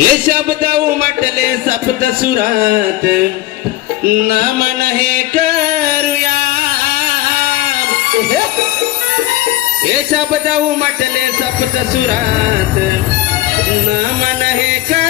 हे शब्द उमटले सप्त सुरात. नमन हे करूया. हे शब्द उमटले सप्त सुरात. नमन हे कर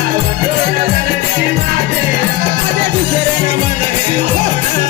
Serena, Madre, Serena, Madre, Serena, Madre,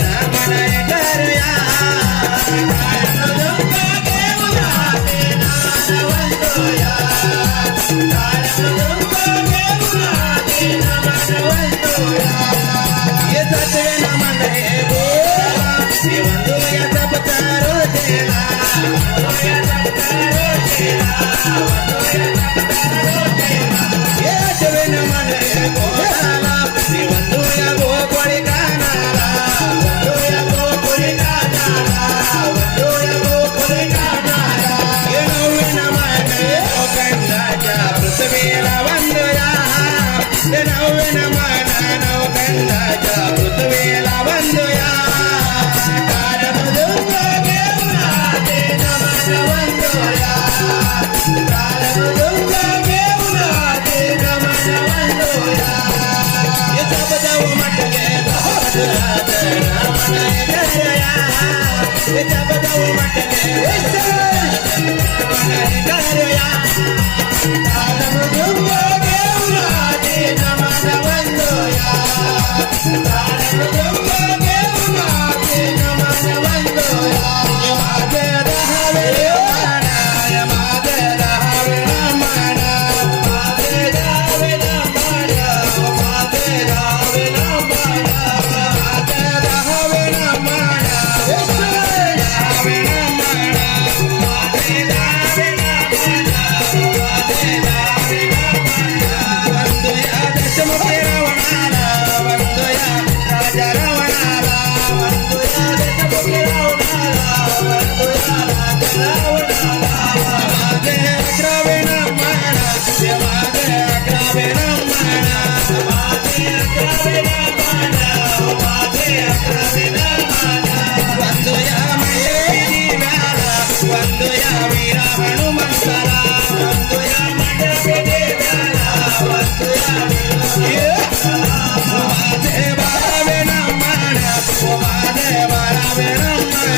Yeah. It's up a double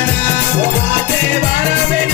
mana, ojalá te van a ver